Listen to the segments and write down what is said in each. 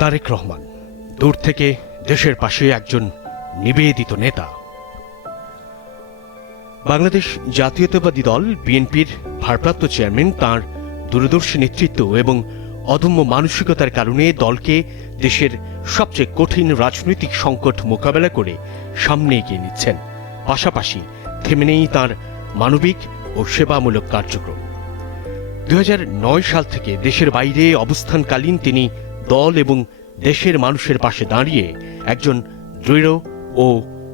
তারেক রহমান, দূর থেকে দেশের পাশে একজন নিবেদিত নেতা। বাংলাদেশ জাতীয়তাবাদী দল, বিএনপির ভারপ্রাপ্ত চেয়ারম্যান, তার দূরদর্শী নেতৃত্ব এবং অদম্য মানসিকতার কারণে দলকে দেশের সবচেয়ে কঠিন রাজনৈতিক সংকট মোকাবেলা করে সামনে এগিয়ে নিচ্ছেন। পাশাপাশি থেমে নেই তাঁর মানবিক ও সেবামূলক কার্যক্রম। দু হাজার নয় সাল থেকে দেশের বাইরে অবস্থানকালীন তিনি দল এবং দেশের মানুষের পাশে দাঁড়িয়ে একজন দৃঢ় ও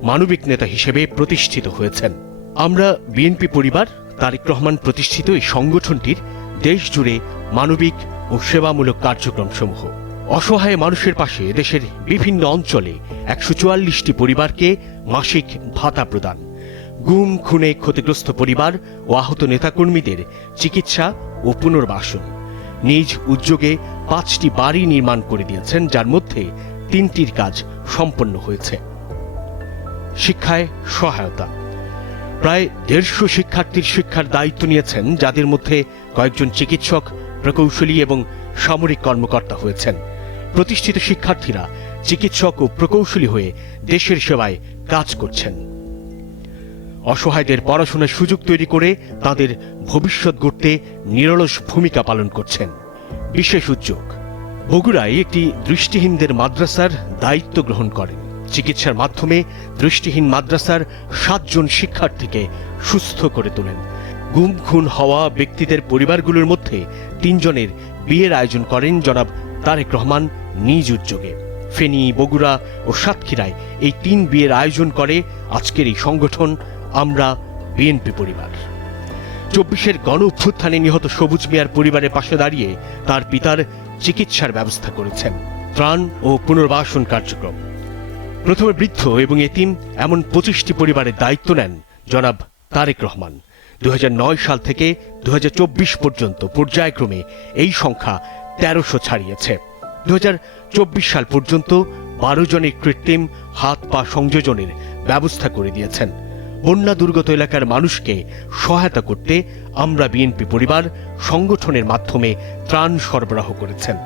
মানবিক নেতা হিসেবে প্রতিষ্ঠিত হয়েছেন। আমরা বিএনপি পরিবার, তারেক রহমান প্রতিষ্ঠিত এই সংগঠনটির দেশ জুড়ে মানবিক ও সেবামূলক কার্যক্রম সমূহ অসহায় মানুষের পাশে দেশের বিভিন্ন অঞ্চলে একশো চুয়াল্লিশটি পরিবারকে মাসিক ভাতা প্রদান। গুম, খুনে ক্ষতিগ্রস্ত পরিবার ও আহত নেতাকর্মীদের চিকিৎসা ও পুনর্বাসন। নিজ উদ্যোগে পাঁচটি বাড়ি নির্মাণ করে দিয়েছেন, যার মধ্যে তিনটির কাজ সম্পন্ন হয়েছে। শিক্ষায় সহায়তা। প্রায় দেড়শো শিক্ষার্থীর শিক্ষার দায়িত্ব নিয়েছেন, যাদের মধ্যে কয়েকজন চিকিৎসক, প্রকৌশলী এবং সামরিক কর্মকর্তা হয়েছেন। প্রতিষ্ঠিত শিক্ষার্থীরা চিকিৎসক ও প্রকৌশলী হয়ে দেশের সেবায় কাজ করছেন। অসহায়দের পড়াশোনার সুযোগ তৈরি করে তাদের ভবিষ্যৎ গড়তে নিরলস ভূমিকা পালন করছেন। বিশেষ উদ্যোগ, বগুড়ায় একটি দৃষ্টিহীনদের মাদ্রাসার দায়িত্ব গ্রহণ করেন। চিকিৎসার মাধ্যমে দৃষ্টিহীন মাদ্রাসার সাতজন শিক্ষার্থীকে সুস্থ করে তোলেন। গুম, খুন হওয়া ব্যক্তিদের পরিবারগুলোর মধ্যে তিনজনের বিয়ের আয়োজন করেন জনাব তারেক রহমান নিজ উদ্যোগে। ফেনী, বগুড়া ও সাতক্ষীরায় এই তিন বিয়ের আয়োজন করে আজকের এই সংগঠন আমরা বিএনপি পরিবার। চব্বিশের গণ অভ্যুত্থানে নিহত সবুজ মিয়ার পরিবারের পাশে দাঁড়িয়ে তার পিতার চিকিৎসার ব্যবস্থা করেছেন। ত্রাণ ও পুনর্বাসন কার্যক্রম। প্রথমে বৃদ্ধ এবং এতিম এমন পঁচিশটি পরিবারের দায়িত্ব নেন জনাব তারেক রহমান। দু হাজার নয় সাল থেকে দু হাজার চব্বিশ পর্যন্ত পর্যায়ক্রমে এই সংখ্যা তেরোশো ছাড়িয়েছে। দু হাজার চব্বিশ সাল পর্যন্ত বারো জনের কৃত্রিম হাত পা সংযোজনের ব্যবস্থা করে দিয়েছেন। বন্যা দুর্গত এলাকার মানুষকে সহায়তা করতে আমরা বিএনপি পরিবার সংগঠনের মাধ্যমে ত্রাণ সরবরাহ করেছেন।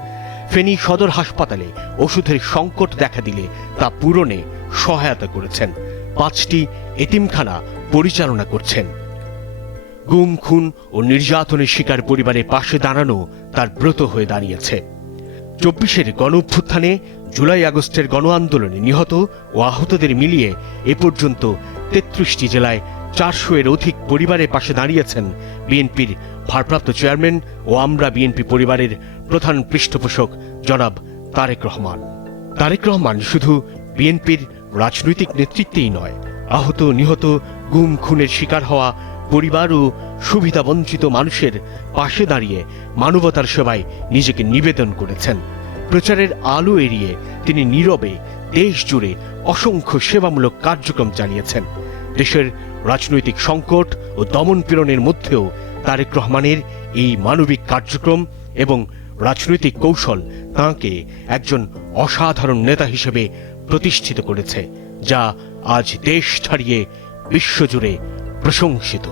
ফেনী সদর হাসপাতালে ওষুধের সংকট দেখা দিলে তা পূরণে সহায়তা করেছেন। পাঁচটি এতিমখানা পরিচালনা করছেন। গুম, খুন ও নির্যাতনের শিকার পরিবারের পাশে দাঁড়ানো তার ব্রত হয়ে দাঁড়িয়েছে। চব্বিশের গণ জুলাই আগস্টের গণ আন্দোলনে নিহত ও আহতদের মিলিয়ে এ পর্যন্ত তেত্রিশটি জেলায় চারশো এর অধিক পরিবারের পাশে দাঁড়িয়েছেন বিএনপির ভারপ্রাপ্ত চেয়ারম্যান ও আমরা বিএনপি পরিবারের প্রধান পৃষ্ঠপোষক জনাব তারেক রহমান। তারেক রহমান শুধু বিএনপির রাজনৈতিক নেতৃত্বেই নয়, আহত নিহত, গুম, খুনের শিকার হওয়া, পরিবার ও সুবিধাবঞ্চিত মানুষের পাশে দাঁড়িয়ে মানবতার সেবায় নিজেকে নিবেদন করেছেন। প্রচারের আলো এড়িয়ে তিনি নীরবে দেশ জুড়ে অসংখ্য সেবামূলক কার্যক্রম চালিয়েছেন। দেশের রাজনৈতিক সংকট ও দমন পীড়নের মধ্যেও তারেক রহমানের এই মানবিক কার্যক্রম এবং রাজনৈতিক কৌশল তাঁকে একজন অসাধারণ নেতা হিসেবে প্রতিষ্ঠিত করেছে, যা আজ দেশ ছাড়িয়ে বিশ্বজুড়ে প্রশংসিত।